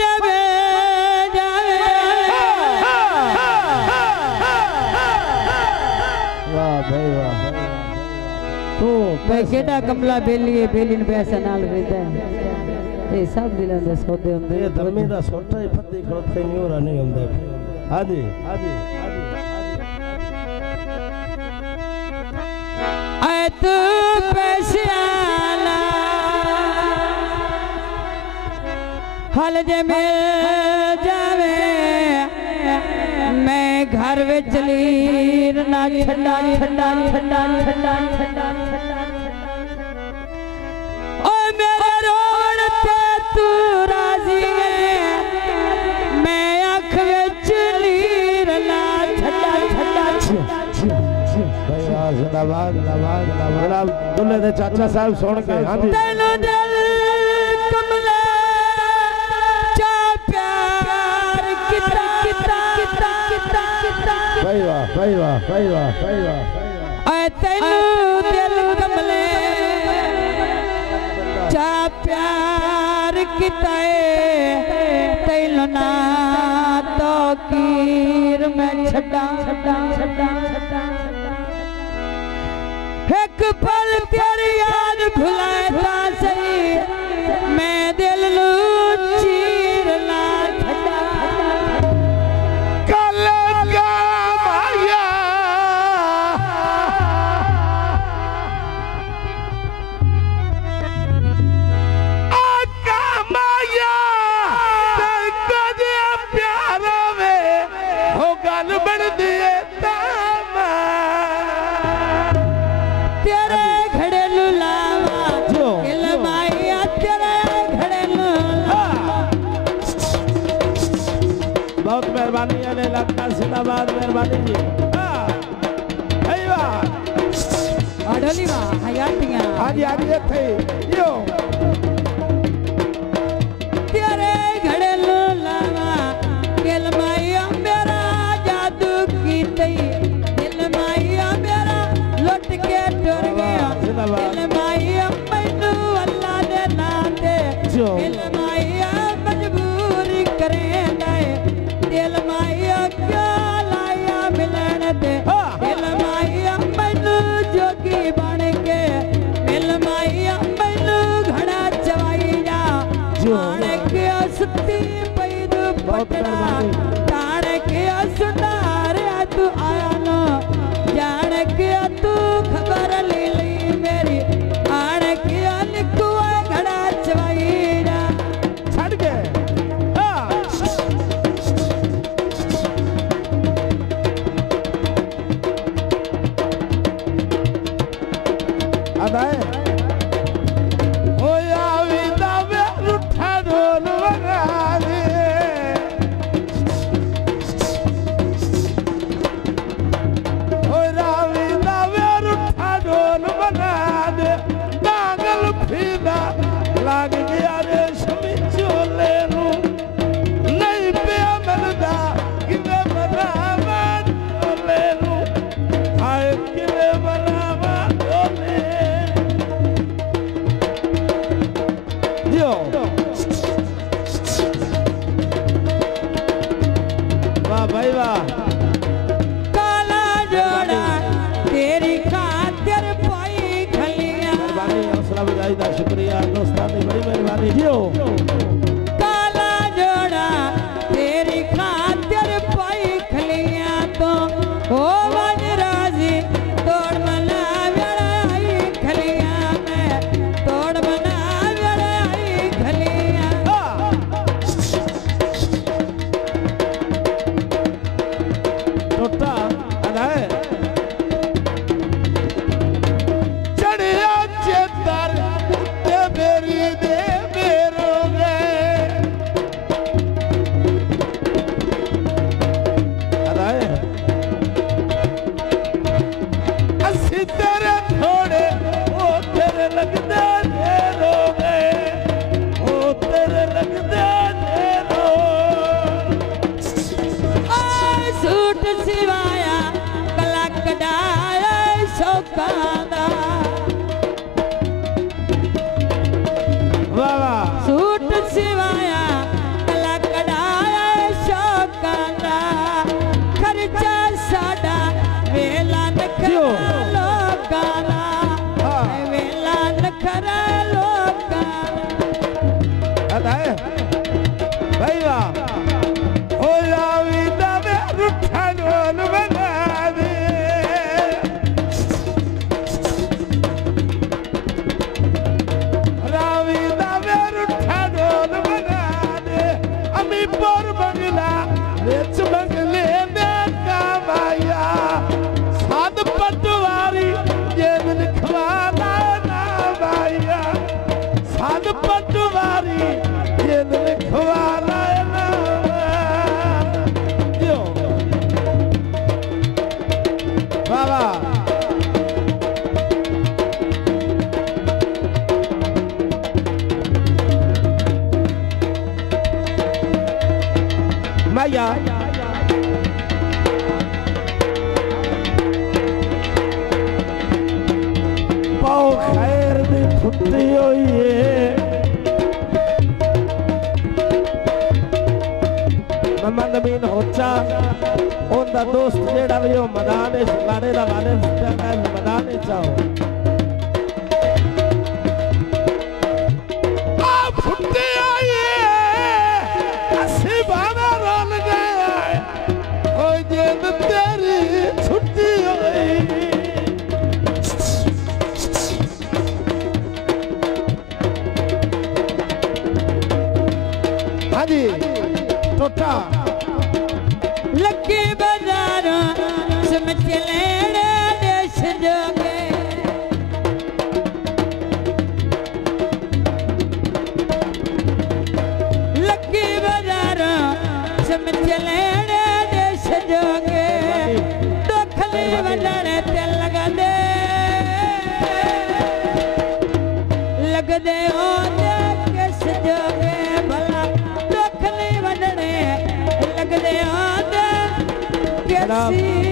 जावे जावे वाह भाई वाह तू पैकेटा कमला बेलिए बेलिन पैसा नाल खरीदा ये सब दिलां दे सौदे हुंदे ये धम्मी दा सोटा ही फत्ती खड़ोते नहीं हो रहा नहीं हुंदे हां जी ऐ तू पैसे आला हल जे मिल जावे मैं घर विच लीर ना छड्डा छड्डा छड्डा छड्डा छड्डा ओ मेरे रोण ते तू राजी है मैं अख विच लीर ना छड्डा छड्डा जिंदाबाद जिंदाबाद जनाब दुल्ले दे चाचा साहब सुन के हां जी तेनू दिल कमला चा प्यार किता किता किता किता किता भाई वाह भाई वाह भाई वाह भाई वाह ऐ तेनू दिल कमले चा प्यार किता तेनू ना तो कीर मैं छड्डा छड्डा छड्डा छड्डा एक पल तेरी याद भुलाए ता सही मैं दिल नू चीर ना छड्डा कल का माया आका माया कद प्यार में हो गल बन दिए तेरे घड़ेलू लावा इलमाइया तेरे घड़ेलू बहुत मेहरबानी है इलाका जिंदाबाद मेहरबानी जी हां वाह अडोली वा हयातियां हां जी थे यो तेरे घड़ेलू लावा इलमाइया मेरा जादू की तई इलमाइया मेरा लुट के टुर गया इलमाइया मैनू अल्लाह दे नाम दे इलमाइया मजबूरी करेंदा है इलमाइया क्या लाया मिलन दे इलमाइया मैनू जोगी बन के इलमाइया मैनू घड़ा चवाई जा जान के सुती पैदू पटना जान के सुनार तू आया ना जान के तू खबर ले ली मेरी आन के लिखुआ घड़ा चवाई जा छड़ गए अदाए ओ यावी दावे रुठा ढोल बगा दे ओ रावी दावे रुठा ढोल बना दे नागल फीदा लाग गया रे शमी चोले नू नहीं पिया मिलदा किवे बनावा चोले नू आए किवे बनावा चोले यो वाह भाई वाह काला जोड़ा तेरी खातिर पाई खलियां मेहरबानी हौसला बजाई दा शुक्रिया दोस्तां दी बड़ी मेहरबानी जियो काला जोड़ा तेरी खातिर पाई खलियां तो ओ वन राजी तोड़ मना आई खलियां में तोड़ मना आई खलियां टोटा अदाए चढ़िया चेतर ते मेरी दे मेरो पर बंगला बेच बंगले में कमाया साध पटवारी ये लिखवाना ना भैया साध पटवारी ये लिखवाना ना क्यों बाबा माया पाओ खैर दी फुट्टी होई है मम्मा नबीन होचा उनका दोस्त जेड़ा भी हो मैदान लाड़े दा वाले मैदान चाहो आ फुट्टी आई अस्सी बाबा रोल गए कोई जेब तेरी छुट्टी होई हाँ जी टोटा लकी बाजार समझ लेने देश जोगे लकी बाजार समझ लेने देश जोगे दोखली वंडने ते लगा दे हो किस जोगे भला दोखली वंडने लग दे हो किसी